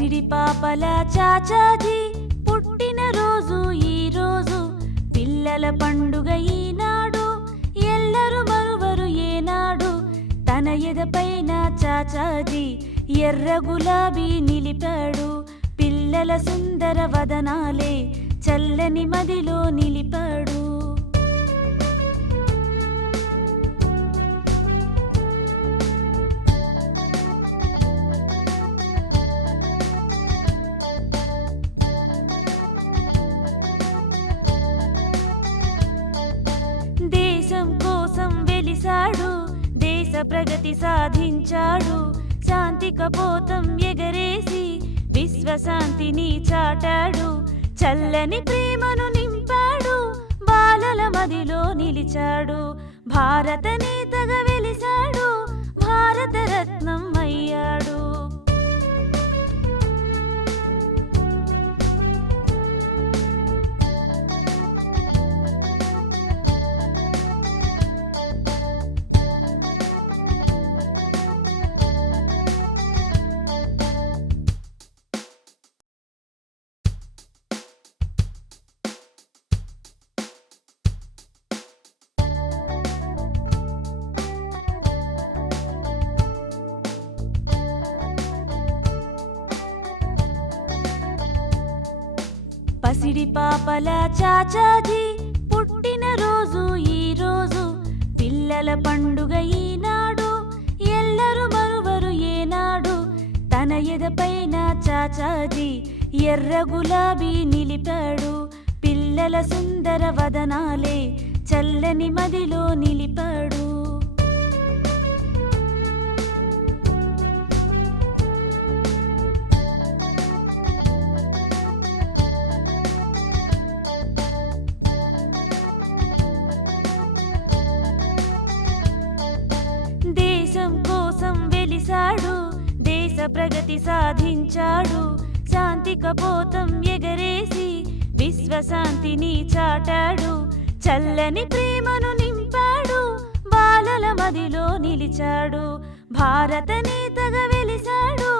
పసిడి పాపల చాచాజీ పుట్టిన రోజు ఈ రోజు, పిల్లల పండుగ ఈనాడు, ఎల్లరు మరువరు ఏనాడు. తన ఎదపైన చాచాజీ ఎర్ర గులాబీ నిలిపాడు, పిల్లల సుందర వదనాలే చల్లని మదిలో నిలిపాడు. దేశం కోసం వెలిసాడు, దేశ ప్రగతి సాధించాడు, శాంతి కపోతం ఎగరేసి విశ్వశాంతిని చాటాడు, చల్లని ప్రేమను నింపాడు, బాలల మదిలో నిలిచాడు. భారత నేతగా వెలిసాడు, భారత రత్నం అయ్యాడు. పసిడి పాపల చాచాజీ పుట్టిన రోజు ఈ రోజు, పిల్లల పండుగ ఈనాడు, ఎల్లరు మరువరు ఏనాడు. తన ఎదపైన చాచాజీ ఎర్ర గులాబీ నిలిపాడు, పిల్లల సుందర వదనాలే చల్లని మదిలో నిలిపాడు. దేశం కోసం వెలిసాడు, దేశ ప్రగతి సాధించాడు, శాంతి కపోతం ఎగరేసి విశ్వశాంతిని చాటాడు, చల్లని ప్రేమను నింపాడు, బాలల మదిలో నిలిచాడు. భారత నేతగా వెలిసాడు,